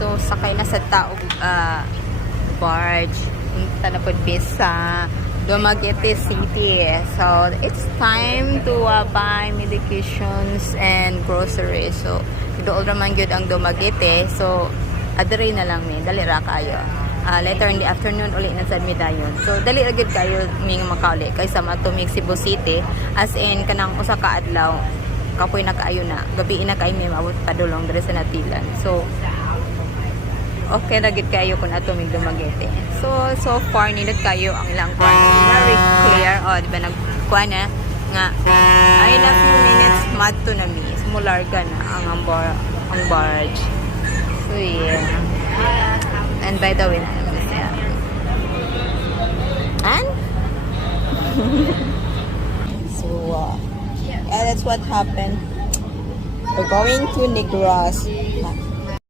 So, sakay na sa taog barge. Punta na po sa Dumaguete City. So, it's time to buy medications and groceries. So, doon naman yun ang Dumaguete. So, adre na lang may. Dali ra kayo. Later in the afternoon, uli na sa Midayon. So, dali agad kayo may makauli. Kaysa matumig Cebu City. As in, kanang usa ka adlaw. Kapoy na kaayo na. Gabi na kayo may maabot padulong dere sa Natilan. So, okay na gid kayo kung ato mig Dumaguete. So far nindot kayo ang ilang kwan. Very clear. O, di ba nagkuha na nga I love few minutes madto na mi. Sumularga na ang barge. So, yeah. And by the way, and so, yeah, that's what happened. We're going to Negros.